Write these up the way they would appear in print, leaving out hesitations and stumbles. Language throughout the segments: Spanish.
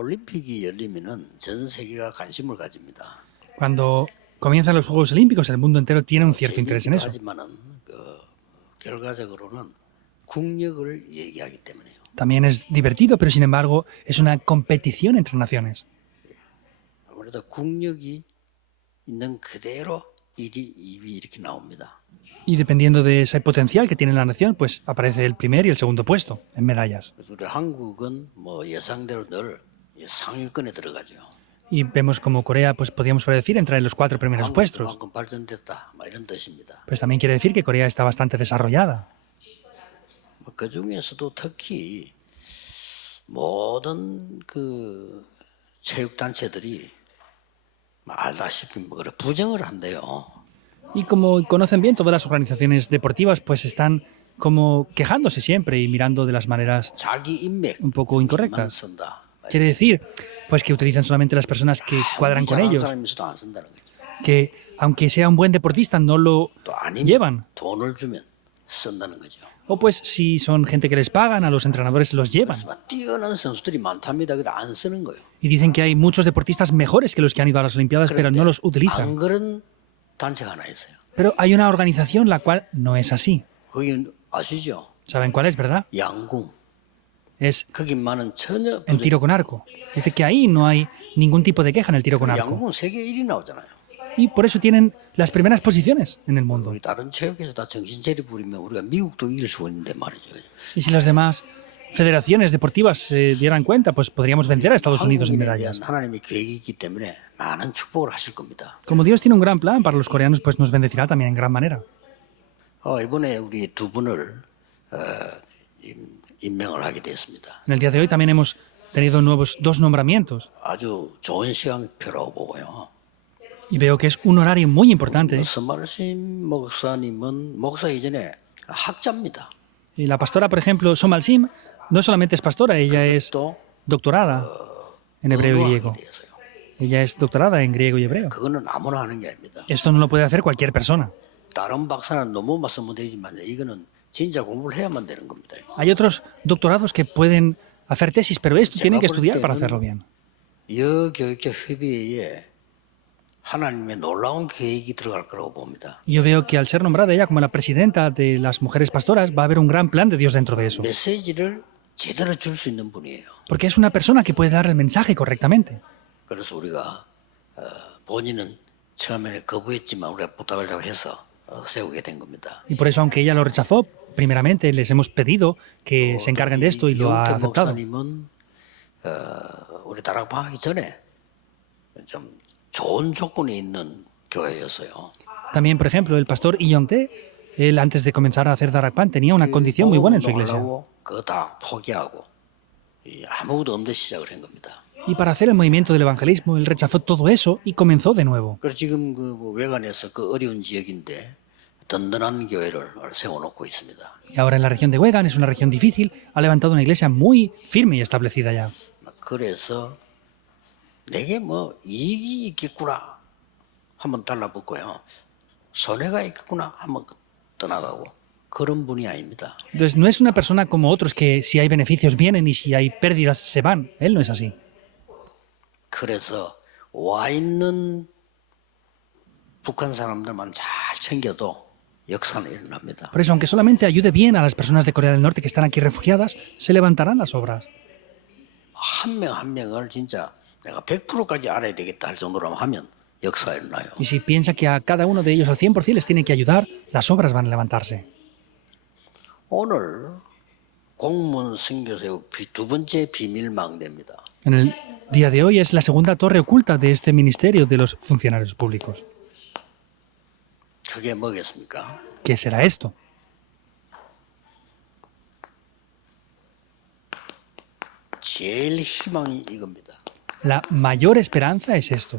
올림픽이 열리면은 전 세계가 관심을 가집니다. Cuando comienzan los Juegos Olímpicos, el mundo entero tiene un cierto interés en 재미있기도 eso. 하지만은 결과적으로는 국력을 얘기하기 때문에요. También es divertido, pero sin embargo es una competición entre naciones. 아무래도 국력이 있는 그대로 1위, 2위 이렇게 나옵니다. Y dependiendo de ese potencial que tiene la nación, pues aparece el primer y el segundo puesto en medallas. 그래서 우리 한국은 뭐 예상대로 늘 상위권에 들어가죠. Y vemos como Corea, pues podríamos predecir, entrar en los 4 primeros puestos. 그만큼 발전됐다, 뭐 이런 뜻입니다. Pues también quiere decir que Corea está bastante desarrollada. 그 중에서도 특히 모든 그 체육 단체들이 알다시피 뭐 그래 부정을 한대요. Y como conocen bien, todas las organizaciones deportivas pues están como quejándose siempre y mirando de las maneras 자기 인맥 un poco incorrectas. 쓴다. Quiere decir pues que utilizan solamente las personas que cuadran con ellos, 사람이서도 안 쓴다는 거죠. que aunque sea un buen deportista no lo 또 아니면 llevan. 돈을 주면 쓴다는 거죠. O pues si son gente que les pagan, a los entrenadores los llevan. 그래서 막 뛰어난 선수들이 많답니다. 근데 안 쓰는 거예요. Y dicen que hay muchos deportistas mejores que los que han ido a las Olimpiadas, pero no los 안 utilizan. 그런 단체가 하나 있어요. Pero hay una organización la cual no es así. 거기 아시죠? ¿Saben cuál es, verdad? 양궁. Es 거기만은 전혀 el tiro con arco. Dice que ahí no hay ningún tipo de queja en el tiro con arco. 양궁 세계 1위 나오잖아요. Y por eso tienen las primeras posiciones en el mundo. 우리 다른 체육에서 다 정신차려 부리면 우리가 미국도 이길 수 있는데 말이죠. Y si las demás federaciones deportivas se dieran cuenta, pues podríamos vencer a Estados Unidos en 한국인에 medallas. 대한 하나님의 계획이 있기 때문에 많은 축복을 하실 겁니다. Como Dios tiene un gran plan para los coreanos, pues nos bendecirá también en gran manera. 이번에 우리 두 분을 임명을 하게 됐습니다. En el día de hoy también hemos tenido nuevos 2 nombramientos. 아주 좋은 시간표라고 보고요. Y veo que es un horario muy importante. 서말심 목사님은 목사 이전에 학자입니다. Y la pastora, por ejemplo, Somal Sim, no solamente es pastora, ella es 또 doctorada en hebreo y griego. 의도하게 되어서요. Ella es doctorada en griego y hebreo. 그거는 아무나 하는 게 아닙니다. Esto no lo puede hacer cualquier persona. 다른 박사는 너무 맞으면 되지만 이거는 진짜 공부를 해야만 되는 겁니다. Hay otros doctorados que pueden hacer tesis, pero esto tienen que estudiar para hacerlo bien. 여교육적 협의회에 하나님의 놀라운 계획이 들어갈 거라고 봅니다. Y yo veo que al ser nombrada ella como la presidenta de las mujeres pastoras, va a haber un gran plan de Dios dentro de eso. 메시지를 제대로 줄 수 있는 분이에요. Porque es una persona que puede dar el mensaje correctamente. 그래서 우리가 본인은 처음에는 거부했지만 우리가 부탁을 해서 세우게 된 겁니다. Y por eso, aunque ella lo rechazó, primeramente les hemos pedido que se encarguen de esto y lo ha 이용태 aceptado. 목사님은 우리 다락방 하기 전에 좀 좋은 조건이 있는 교회였어요. También, por ejemplo, el pastor Iyongtae, él antes de comenzar a hacer Darakpan tenía una condición muy buena en su iglesia. 그거 다 포기하고 아무것도 없는데 시작을 한 겁니다. Y para hacer el movimiento del evangelismo, él rechazó todo eso y comenzó de nuevo. 그래서 지금 그 외관에서 그 어려운 지역인데 든든한 교회를 세워놓고 있습니다. Y ahora en la región de Wegan, es una región difícil, ha levantado una iglesia muy firme y establecida ya. 그래서 내게 뭐 이익이 있겠구나 한번 달라붙고요. 손해가 있겠구나 한번 떠나가고 그런 분이 아닙니다. Entonces, no es una persona como otros que si hay beneficios vienen y si hay pérdidas se van. Él no es así. 그래서 와 있는 북한 사람들만 잘 챙겨도 역사는 일어납니다. Por eso, aunque solamente ayude bien a las personas de Corea del Norte que están aquí refugiadas, se levantarán las obras. 한 명 한 명을 진짜 내가 100%까지 알아야 되겠다 할 정도로 하면 역사가 일어나요. Y si piensa que a cada uno de ellos al 100% les tiene que ayudar, las obras van a levantarse. 오늘 공무원 선교사의 두 번째 비밀망대입니다. En el día de hoy es la segunda torre oculta de este ministerio de los funcionarios públicos. 그게 뭐겠습니까? ¿Qué será esto? 제일 희망이 이겁니다. La mayor esperanza es esto.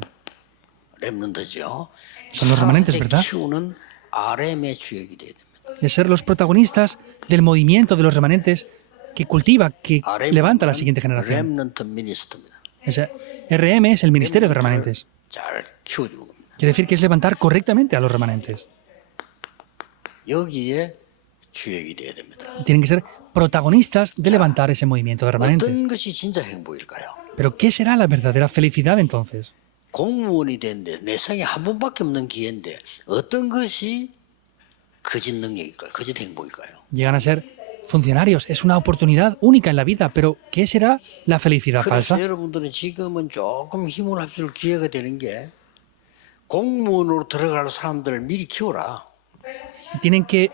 렘넌트죠. Son los remanentes, ¿verdad? 키우는 RM의 주역이 돼야 됩니다. Es ser los protagonistas del movimiento de los remanentes que cultiva, que levanta a la siguiente generación. 렘넌트 미니스터입니다. Ese RM es el ministerio de remanentes. 잘 키워주는 겁니다. Quiere decir que es levantar correctamente a los remanentes. 여기에 주역이 돼야 됩니다. Tienen que ser protagonistas de levantar ese movimiento de remanentes. 어떤 것이 진짜 행복일까요? Pero ¿qué será la verdadera felicidad entonces? 공무원이 되는데 내 생에 한 번밖에 없는 기회인데 어떤 것이 거짓 능력일까요? 거짓 행복일까요? Llegan a ser funcionarios. Es una oportunidad única en la vida, pero ¿qué será la felicidad 그래서 falsa? 여러분들은 지금은 조금 힘을 합칠 기회가 되는 게 공무원으로 들어갈 사람들을 미리 키워라. Tienen que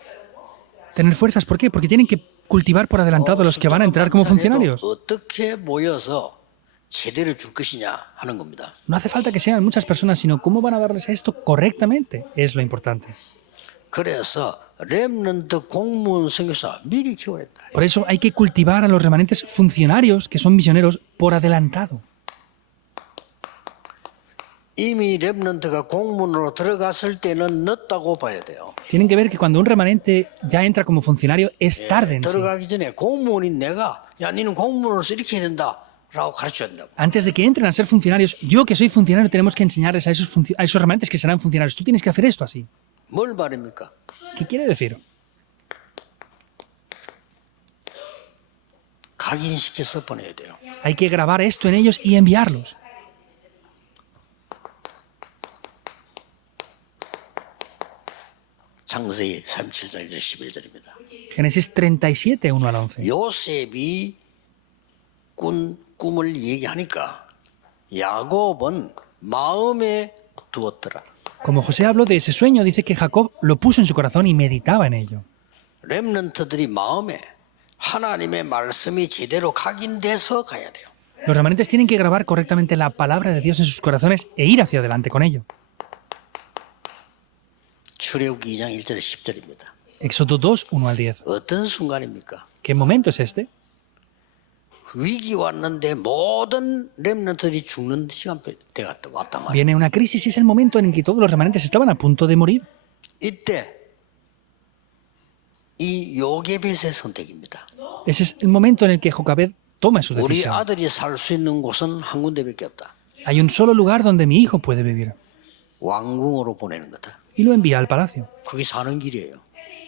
tener fuerzas. ¿Por qué? Porque tienen que cultivar por adelantado a los que van a entrar como funcionarios. 어떻게 모여서 제대로 줄 것이냐 하는 겁니다. No hace falta que sean muchas personas, sino cómo van a darles esto correctamente es lo importante. 그래서 렘넌트 공무원 선교사 미리 키워냈다. Por eso hay que cultivar a los remanentes funcionarios que son misioneros por adelantado. 이미 렘넌트가 공무원으로 들어갔을 때는 늦다고 봐야 돼요. Tienen que ver que cuando un remanente ya entra como funcionario es tarde en sí. 들어가기 전에 공무원인 내가 야 니는 공무원으로서 이렇게 해야 된다라고 가르쳐야 된다고. Antes de que entren a ser funcionarios, yo que soy funcionario tenemos que enseñarles a esos remanentes que serán funcionarios. Tú tienes que hacer esto así. 뭘 말입니까? ¿Qué quiere decir? 각인시켜서 보내야 돼요. Hay que grabar esto en ellos y enviarlos. 창세기 37장 11절입니다. Génesis 37, 1 al 11. 요셉이 꾼 꿈을 얘기하니까 야곱은 마음에 두었더라. Como José habló de ese sueño, dice que Jacob lo puso en su corazón y meditaba en ello. 렘넌트들이 마음에 하나님의 말씀이 제대로 각인돼서 가야 돼요. Los remanentes tienen que grabar correctamente la palabra de Dios en sus corazones e ir hacia adelante con ello. 출애굽기 2장 1절 10절입니다. Éxodo 2, 1 al 10. 어떤 순간입니까? ¿Qué momento es este? 위기 왔는데 모든 렘넌트들이 죽는 시간대 왔단 말이에요. Viene una crisis y es el momento en que todos los remanentes estaban a punto de morir. 이때 이 요게벳의 선택입니다. Ese es el momento en el que Jocabed toma su 우리 decisión. 아들이 살 수 있는 곳은 한 군데밖에 없다. Hay un solo lugar donde mi hijo puede vivir. 왕궁으로 보내는 거다. Y lo envía al palacio. 그게 사는 길이에요.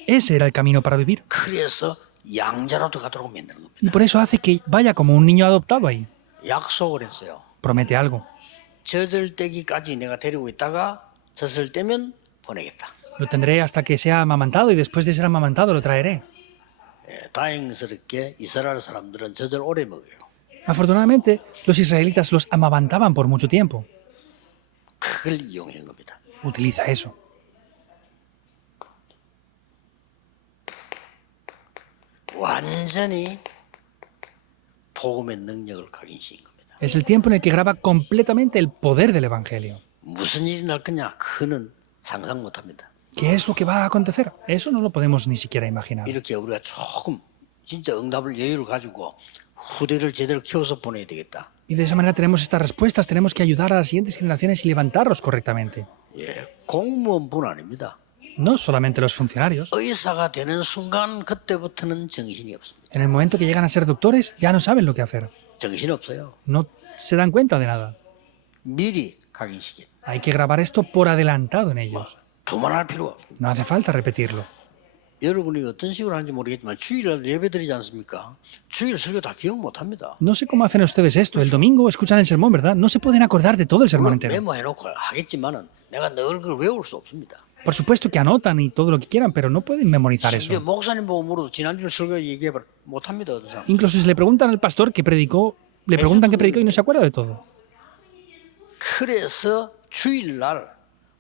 Ese era el camino para vivir. 그래서 양자로도 가도록 만드는 겁니다. Y por eso hace que vaya como un niño adoptado ahí. 약속을 했어요. Promete algo. 젖을 때기까지 내가 데리고 있다가 젖을 떼면 보내겠다. Lo tendré hasta que sea amamantado y después de ser amamantado lo traeré. 다행스럽게 이스라엘 사람들은 젖을 오래 먹어요. Afortunadamente, los israelitas los amamantaban por mucho tiempo. 그걸 이용한 겁니다. Utiliza eso. 완전히 복음의 능력을 각인시킨 겁니다. Es el tiempo en el que graba completamente el poder del Evangelio. 무슨 일이 날 거냐? 그는 상상 못합니다. ¿Qué es lo que va a acontecer? Eso no lo podemos ni siquiera imaginar. 이렇게 우리가 조금 진짜 응답을 여유를 가지고 후대를 제대로 키워서 보내야 되겠다. Y de esa manera tenemos estas respuestas, tenemos que ayudar a las siguientes generaciones y levantarlos correctamente. 공무원뿐 아닙니다. No solamente los funcionarios. 의사가 되는 순간 그때부터는 정신이 없습니다. En el momento que llegan a ser doctores, ya no saben lo que hacer. 정신이 없어요. No se dan cuenta de nada. 미리 각인시킨. Hay que grabar esto por adelantado en ellos. 두말할 필요가 없습니다. No hace falta repetirlo. 여러분이 어떤 식으로 하는지 모르겠지만 주일날 예배드리지 않습니까? 주일 설교 다 기억 못합니다. No sé cómo hacen ustedes esto. El domingo escuchan el sermón, ¿verdad? No se pueden acordar de todo el sermón entero. 메모해놓고 하겠지만은 내가 늘 그걸 외울 수 없습니다. Por supuesto que anotan y todo lo que quieran, pero no pueden memorizar 심지어 eso. 목사님 보고 물어도 지난주 설교 얘기해 못합니다. 어떤 사람. Incluso si le preguntan al pastor que predicó, le preguntan qué predicó y no se acuerda de todo. 그래서 주일날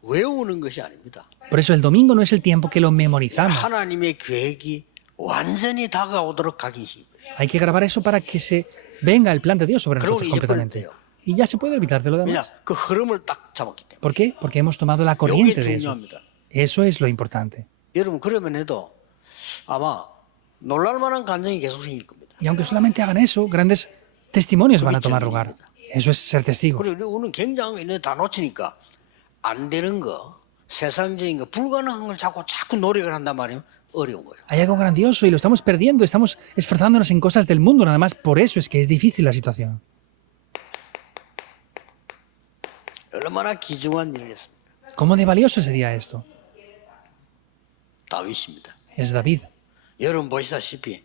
외우는 것이 아닙니다. Por eso el domingo no es el tiempo que lo memorizamos. 하나님의 계획이 완전히 다가오도록 각인시킵니다. Hay que grabar eso para que se venga el plan de Dios sobre 그러고 nosotros 이제 completamente. 버려야 돼요. Y ya se puede olvidar de lo 왜냐? demás. 그 흐름을 딱 잡았기 때문에. ¿Por qué? Porque hemos tomado la 이게 corriente de eso. 중요합니다. Eso es lo importante. 여러분 그러면 해도 아마 놀랄만한 감정이 계속 생길 겁니다. Y aunque solamente hagan eso, grandes testimonios van a tomar lugar. Eso es ser testigo. 그리고 우리는 굉장히 다 놓치니까 안 되는 거, 세상적인 거, 불가능한 걸 자꾸 노력을 한단 말이에요. 어려운 거예요. Hay algo grandioso y lo estamos perdiendo, estamos esforzándonos en cosas del mundo, nada más por eso es que es difícil la situación. 얼마나 귀중한 일이었습니다. ¿Cómo de valioso sería esto? 다윗입니다. Es David. 여러분 보시다시피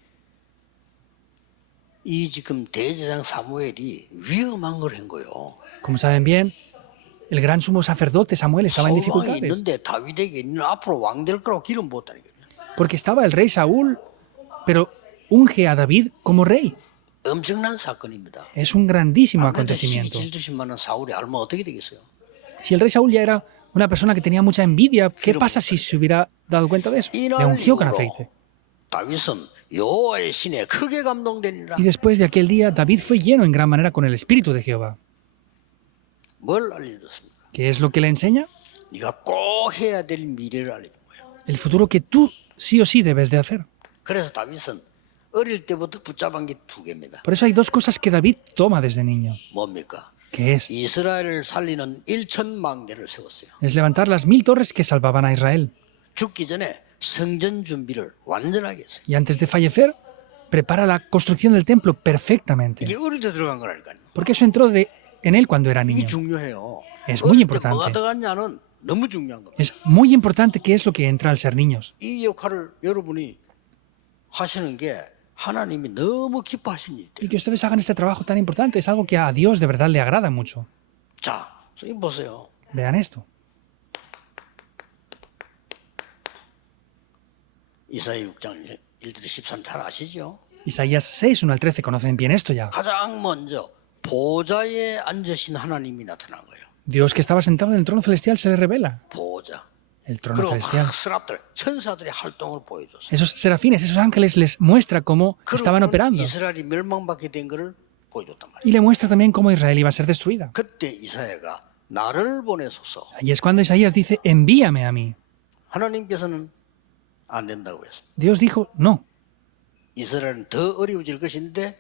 이 지금 대제사장 사무엘이 위험한 걸 한 거요. Como saben bien, el gran sumo sacerdote Samuel estaba en 사울왕이 dificultades. 있는데 다윗에게 있는 앞으로 왕 될 거라고 기름 부었다는 거예요. Porque estaba el rey Saúl, pero unge a David como rey. 엄청난 사건입니다. Es un grandísimo 안 그래도 시기 acontecimiento. 질투심만한 사울이 알면 어떻게 되겠어요? Si el rey Saúl ya era una persona que tenía mucha envidia, ¿qué pasa si se hubiera dado cuenta de eso? Le 이날 ungió con 이후로 aceite. 다윗은 여호와의 신에 크게 감동되니라. Y después de aquel día, David fue lleno en gran manera con el Espíritu de Jehová. 뭘 알려줬습니까? ¿Qué es lo que le enseña? 네가 꼭 해야 될 미래를 알려준 거예요. El futuro que tú sí o sí debes de hacer. 그래서 다윗은 어릴 때부터 붙잡은 게 두 개입니다. Por eso hay dos cosas que David toma desde niño. 뭡니까? Que es 이스라엘을 살리는 1,000망대를 세웠어요. es levantar las 1000 torres que salvaban a Israel. 죽기 전에 성전 준비를 완전하게 했어요. Y antes de fallecer, prepara la construcción del templo perfectamente. 이게 어릴 때 들어간 거라니까요. Porque eso entró en él cuando era 이게 niño. 중요해요. Es muy 어릴 때 뭐가 importante. 들어갔냐는 너무 중요한 겁니다. Es muy importante qué es lo que entra al ser niños. 이 역할을 여러분이 하시는 게 하나님이 너무 기뻐하신 일이에요. Y que ustedes hagan este trabajo tan importante es algo que a Dios de verdad le agrada mucho. 자, 선생님 보세요. Vean esto. 이사야 6장 1절 13 잘 아시죠? Isaías 6, 1 al 13, conocen bien esto ya. 가장 먼저 보좌에 앉으신 하나님이 나타난 거예요. Dios que estaba sentado en el trono celestial se le revela. 보좌. El trono 그리고 celestial. 막 스랍들, 천사들의 활동을 보여줬어요. Esos serafines, esos ángeles les muestra cómo estaban 그리고 operando. 이스라엘이 멸망받게 된 것을 보여줬단 말이에요. Y le muestra también cómo Israel iba a ser destruida. 그때 이사야가 나를 보내소서. Y es cuando Isaías dice, envíame a mí. 하나님께서는 안 된다고 했습니다. Dios dijo, no. 이스라엘은 더 어려워질 것인데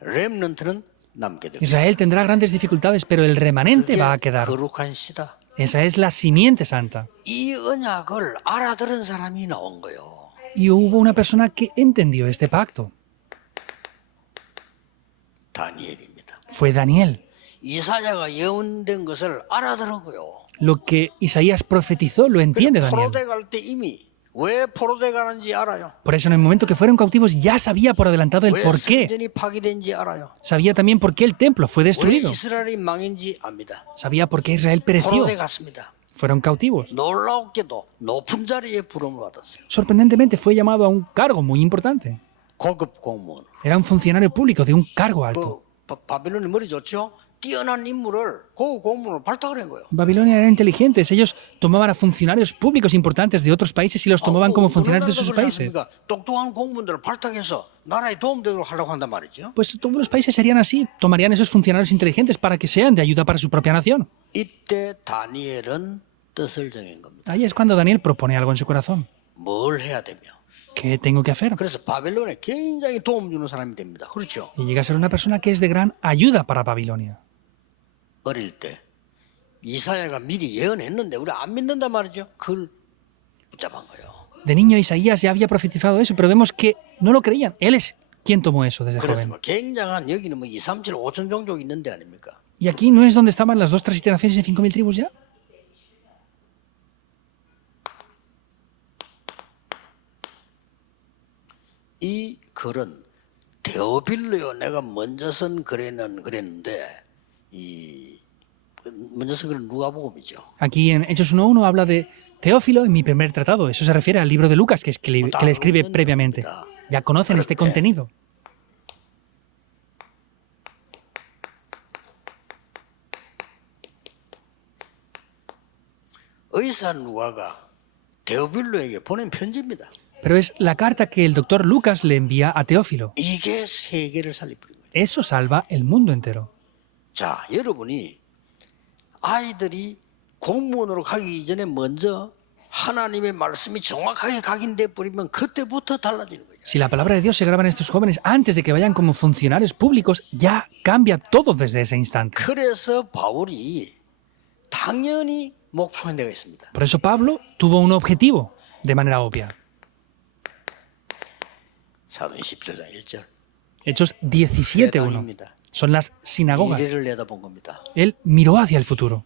렘넌트는 남게 될 것이다. Israel tendrá grandes dificultades, pero el remanente 그게 va a quedar. 거룩한 시다. Esa es la simiente santa. 이 언약을 알아들은 사람이 나온 거예요. Y hubo una persona que entendió este pacto. 다니엘입니다. Fue Daniel. 이사야가 예언된 것을 알아들었고요. Lo que Isaías profetizó lo entiende Daniel. 포로대 갈 때 이미 왜 포로대 가는지 알아요. Por eso en el momento que fueron cautivos ya sabía por adelantado el 왜 por qué. 성전이 파괴된지 알아요. Sabía también por qué el templo fue 왜 destruido. 이스라엘이 망인지 압니다. Sabía por qué Israel pereció. 포로대 갔습니다. Fueron cautivos. 놀라웠게도 높은 자리에 부름을 받았어요. Sorprendentemente fue llamado a un cargo muy importante. 고급 공무원. Era un funcionario público de un cargo alto. 바빌론이 머리 좋죠? 뛰어난 인물을 고급 공무원을 발탁을 한 거예요. Babilonia eran inteligentes. Ellos tomaban a funcionarios públicos importantes de otros países y los tomaban como funcionarios de sus países. 똑똑한 공무원들을 발탁해서 나라에 도움되도록 하려고 한단 말이죠. Pues todos los países serían así. Tomarían esos funcionarios inteligentes para que sean de ayuda para su propia nación. 이때 다니엘은 뜻을 정한 겁니다. Ahí es cuando Daniel propone algo en su corazón. 뭘 해야 되며. ¿Qué tengo que hacer? 그래서 바벨론에 굉장히 도움 주는 사람이 됩니다. 그렇죠? Y llega a ser una persona que es de gran ayuda para Babilonia. 어릴 때 이사야가 미리 예언했는데 우리 안 믿는단 말이죠. 그걸 붙잡은 거예요. De niño Isaías ya había profetizado eso, pero vemos que no lo creían. Él es quien tomó eso desde 그래서 joven. 뭐 굉장한 여기는 뭐 2, 3, 7, 5천 종족 있는데 아닙니까? ¿Y aquí no es donde estaban las 2 transiciones y 5000 tribus ya? 이 글은 데오빌로요 내가 먼저 쓴 글에는 그랬는데 이 먼저 쓴 글은 누가복음이죠. Aquí en Hechos 1.1 habla de Teófilo en mi primer tratado. Eso se refiere al libro de Lucas que le escribe previamente. Ya conocen este contenido. 의사 누가가 데오빌로에게 보낸 편지입니다. Pero es la carta que el doctor Lucas le envía a Teófilo. 이게 세계를 살리버린 거예요. Eso salva el mundo entero. 자, 여러분이 아이들이 공무원으로 가기 이전에 먼저 하나님의 말씀이 정확하게 각인돼 버리면 그때부터 달라지는 거예요. Si la palabra de Dios se graba en estos jóvenes antes de que vayan como funcionarios públicos, ya cambia todo desde ese instante. 그래서 바울이 당연히 목표한 데가 있습니다. Por eso Pablo tuvo un objetivo de manera obvia. 사도행 17장 1절. Hechos 17.1. 회당입니다. Son las sinagogas. 미래를 내다본 겁니다. Él miró hacia el futuro.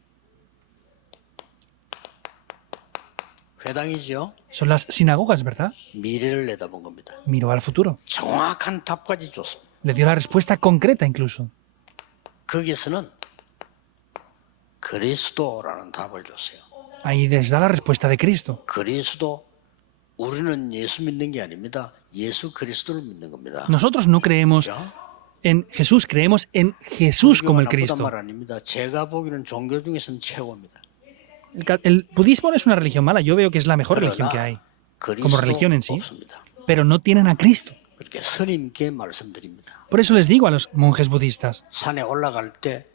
회당이죠. Son las sinagogas, ¿verdad? 미래를 내다본 겁니다. Miró al futuro. 정확한 답까지 줬습니다. Le dio la respuesta concreta incluso. 거기서는 그리스도라는 답을 줬어요. Ahí les da la respuesta de Cristo. 그리스도, 우리는 예수 믿는 게 아닙니다. 예수 그리스도를 믿는 겁니다. Nosotros no creemos 그죠? en Jesús, creemos en Jesús como el 나쁘단 Cristo. 말 아닙니다. 제가 보기에는 종교 중에서는 최고입니다. El budismo no es una religión mala, yo veo que es la mejor religión que hay, como religión en sí, 없습니다. pero no tienen a Cristo. 그렇게 스님께 말씀드립니다. Por eso les digo a los monjes budistas, 산에 올라갈 때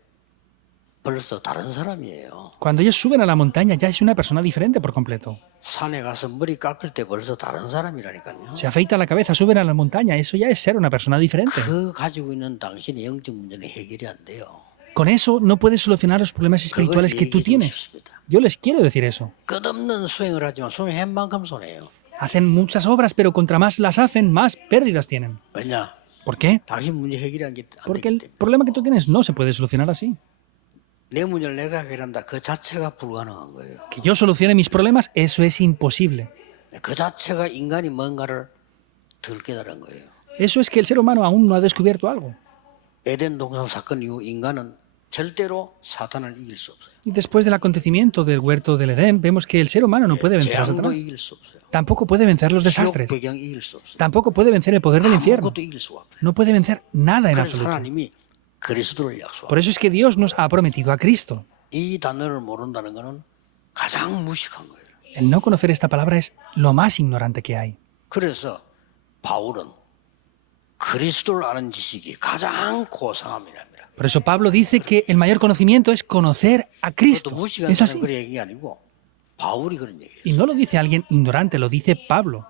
벌써 다른 사람이에요. cuando ellos suben a la montaña ya es una persona diferente por completo. 산에 가서 머리 깎을 때 벌써 다른 사람이라니까요. Se afeita la cabeza, suben a la montaña, eso ya es ser una persona diferente. 그 가지고 있는 당신의 영적 문제는 해결이 안 돼요. Con eso no puedes solucionar los problemas 그걸 espirituales que tú 얘기해 주고 tienes. 싶습니다. Yo les quiero decir eso. 끝없는 수행을 하지만 수행한 만큼 손해예요. Hacen muchas obras, pero contra más las hacen, más pérdidas tienen. 왜냐? ¿Por qué? 당신 문제 해결이 안 되기 Porque el 때문에. problema que tú tienes no se puede solucionar así. 내 문제를 내가 해결한다. 그 자체가 불가능한 거예요. Que yo solucione mis problemas, eso es imposible. 그 자체가 인간이 뭔가를 덜 깨달은 거예요. Eso es que el ser humano aún no ha descubierto algo. 에덴 동산 사건 이후 인간은 절대로 사탄을 이길 수 없어요. Y después del acontecimiento del huerto del Edén, vemos que el ser humano no puede vencer a 재앙도 Satanás. 이길 수 없어요. Tampoco puede vencer los 지옥 desastres. 배경 이길 수 없어요. Tampoco puede vencer el poder del infierno. 아무것도 이길 수가 없어요. No puede vencer nada en 그래서 absoluto. 하나님이 그리스도를 약속하고 Por eso es que Dios nos ha prometido a Cristo. 이 단어를 모른다는 것은 가장 무식한 거예요. El no conocer esta palabra es lo más ignorante que hay. 그래서 바울은 그리스도를 아는 지식이 가장 고상함이랍니다. Por eso Pablo dice que el mayor conocimiento es conocer a 그것도 Cristo. 무식한 Es 사람 así. 그런 얘기가 아니고 바울이 그런 얘기예요. Y no lo dice alguien ignorante, lo dice Pablo.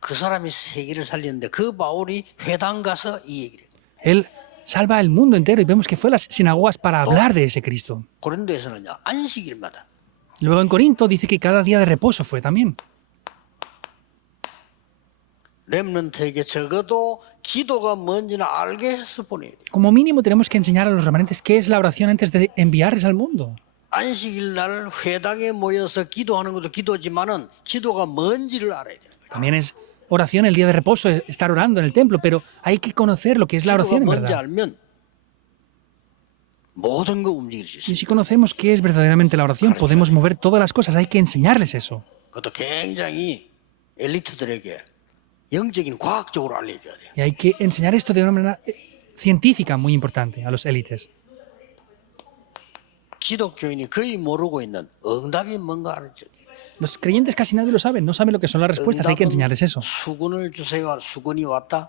그 사람이 세계를 살렸는데 그 바울이 회당 가서 이 얘기를 해요. Él salva al mundo entero y vemos que fue a las sinagogas para hablar de ese Cristo. 고린도에서는요 안식일마다 Luego en Corinto dice que cada día de reposo fue también. 렘넌트에게 적어도 기도가 뭔지는 알게 해서 보내야 돼요. Como mínimo tenemos que enseñar a los remanentes qué es la oración antes de enviarles al mundo. 안식일 날 회당에 모여서 기도하는 것도 기도지만은 기도가 뭔지를 알아야 되는 거예요. También es oración el día de reposo, estar orando en el templo, pero hay que conocer lo que es la 기도가 oración en 뭔지 verdad. 알면 모든 거 움직일 수 Y 있어요. si conocemos qué es verdaderamente la oración, podemos mover todas las cosas. Hay que enseñarles eso. 그것도 굉장히 엘리트들에게 영적인 과학적으로 알려줘야 돼요. Y hay que enseñar esto de una manera científica muy importante a los élites. 기독교인이 거의 모르고 있는 응답이 뭔가 알죠. Los creyentes casi nadie lo saben, no saben lo que son las respuestas, hay que enseñarles eso. 수건을 주세요. 수건이 왔다.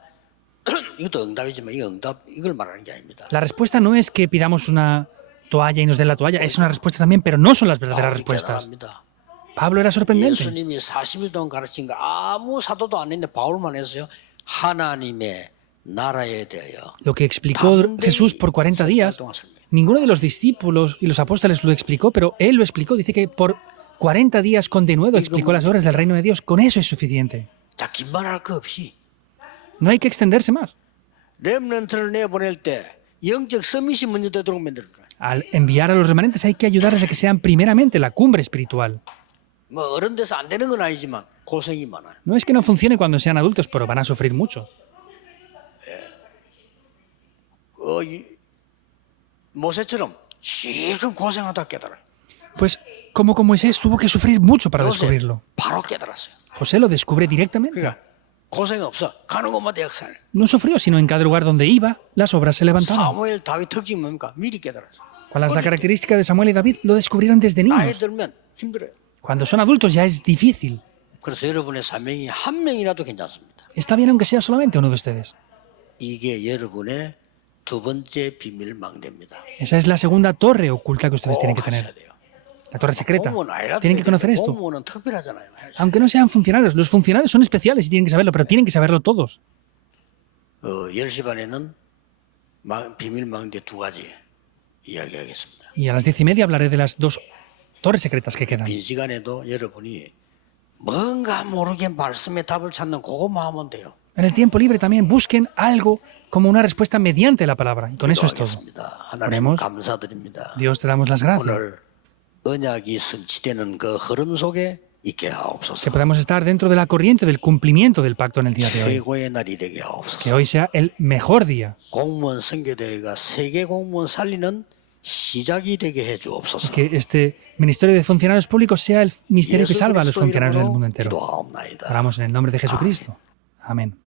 이것도 응답이지만 이 응답 이걸 말하는 게 아닙니다. La respuesta no es que pidamos una toalla y nos den la toalla, es una respuesta también, pero no son las verdaderas 바울이 respuestas. 대단합니다. Pablo era sorprendente. 예수님이 40일 동안 가르친 거 아무 사도도 안 했는데 바울만 했어요. 하나님의 나라에 대하여. Lo que explicó Jesús por 40 días, ninguno de los discípulos y los apóstoles lo explicó, pero él lo explicó. Dice que por 40 días con denuedo explicó las obras del reino de Dios. Con eso es suficiente. 자, 긴 말할 거 없이 No hay que extenderse más. 렘넌트를 내보낼 때 영적 서밋이 먼저 되도록 만들어줘요. Al enviar a los remanentes hay que ayudarles a que sean primeramente la cumbre espiritual. 뭐 어른 돼서 안 되는 건 아니지만 고생이 많아요. No es que no funcione cuando sean adultos, pero van a sufrir mucho. 모세처럼 실컷 고생하다 깨달아요. Pues como Moisés tuvo que sufrir mucho para 요새 descubrirlo. 바로 깨달았어요. José lo descubre directamente. 그러니까 고생 없어. 가는 곳마다 역사를. No sufrió, sino en cada lugar donde iba, las obras se levantaban. 사무엘 다윗 특징이 뭡니까? 미리 깨달았어. ¿Cuál es la característica de Samuel y David? Lo descubrieron desde 나이 niños. 들면 힘들어요. Cuando son adultos ya es difícil. 그래서 여러분의 사명이 한 명이라도 괜찮습니다. Está bien aunque sea solamente uno de ustedes. 이게 여러분의 두 번째 비밀 망대입니다. Esa es la segunda torre oculta que ustedes tienen que 꼭 하셔야 tener. 돼요. La torre secreta. 공무원 아니라도 Tienen que conocer esto. 공무원은 특별하잖아요. Aunque no sean funcionarios. Los funcionarios son especiales y tienen que saberlo, pero tienen que saberlo todos. 10시 반에는 비밀 망대 두 가지 이야기하겠습니다. Y a las 10:30 hablaré de las dos torres secretas que quedan. 빈 시간에도 여러분이 뭔가 모르게 말씀의 답을 찾는 그것만 하면 돼요. En el tiempo libre también busquen algo como una respuesta mediante la palabra. Y con eso es todo. 기도하겠습니다. 하나님 Oremos. 감사드립니다. Dios te damos las gracias. 오늘 언약이 성취되는 그 흐름 속에 있게 Que 하옵소서. podamos estar dentro de la corriente del cumplimiento del pacto en el día de hoy. 최고의 날이 되게 Que 하옵소서. hoy sea el mejor día. 공무원 선교대회가 세계 공무원 살리는 시작이 되게 해 주옵소서. Que este ministerio de funcionarios públicos sea el ministerio que 예수 salva a los 그리스도 funcionarios del 이름으로 mundo entero. 기도하옵나이다. Oramos en el nombre de Jesucristo. Amén.